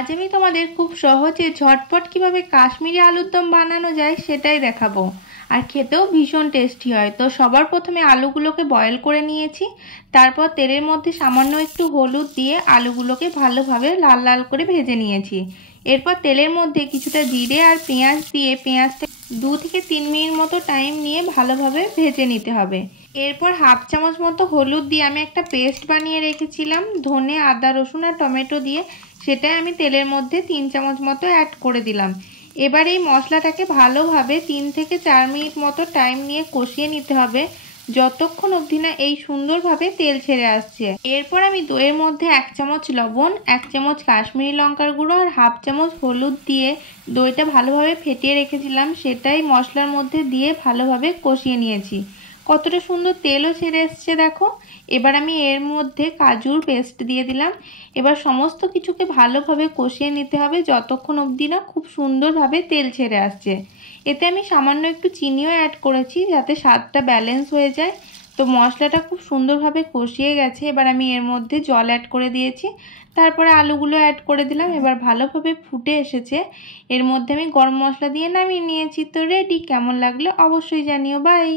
আজ আমি তোমাদের খুব সহজে ঝটপট কিভাবে কাশ্মীরি আলুর দম বানানো যায় সেটাই দেখাবো। আর খেতেও ভীষণ টেস্টি হয়। তো সবার প্রথমে আলুগুলোকে বয়েল করে নিয়েছি। তারপর তেলের মধ্যে সামান্য একটু হলুদ দিয়ে আলুগুলোকে ভালোভাবে লাল লাল করে ভেজে নিয়েছি। এরপর তেলের মধ্যে কিছুটা জিরে আর পেঁয়াজ দিয়ে পেঁয়াজটা 2 থেকে 3 মিনিট মতো টাইম নিয়ে ভালোভাবে ভেজে নিতে হবে। এরপর হাফ চামচ মতো হলুদ দিয়ে আমি একটা পেস্ট বানিয়ে রেখেছিলাম ধনে, আদা, রসুন আর টমেটো দিয়ে, সেটাই আমি তেলের মধ্যে 3 চামচ মতো অ্যাড করে দিলাম। এবার এই মশলাটাকে ভালোভাবে 3 থেকে 4 মিনিট মতো টাইম নিয়ে কষিয়ে নিতে হবে, যতক্ষণ অবধি না এই সুন্দরভাবে তেল ছেড়ে আসছে। এরপর আমি দইয়ের মধ্যে 1 চামচ লবণ, 1 চামচ কাশ্মীরি লঙ্কার গুঁড়ো আর হাফ চামচ হলুদ দিয়ে দইটা ভালোভাবে ফেটিয়ে রেখেছিলাম, সেটাই মশলার মধ্যে দিয়ে ভালোভাবে কষিয়ে নিয়েছি। কতটা সুন্দর তেলও ছেড়ে এসছে দেখো। এবার আমি এর মধ্যে কাজুর পেস্ট দিয়ে দিলাম। এবার সমস্ত কিছুকে ভালোভাবে কষিয়ে নিতে হবে যতক্ষণ অবধি না খুব সুন্দরভাবে তেল ছেড়ে আসছে। এতে আমি সামান্য একটু চিনিও অ্যাড করেছি যাতে স্বাদটা ব্যালেন্স হয়ে যায়। তো মশলাটা খুব সুন্দরভাবে কষিয়ে গেছে। এবার আমি এর মধ্যে জল অ্যাড করে দিয়েছি, তারপরে আলুগুলো অ্যাড করে দিলাম। এবার ভালোভাবে ফুটে এসেছে। এর মধ্যে আমি গরম মশলা দিয়ে নামিয়ে নিয়েছি। তো রেডি। কেমন লাগলো অবশ্যই জানিও। বাই।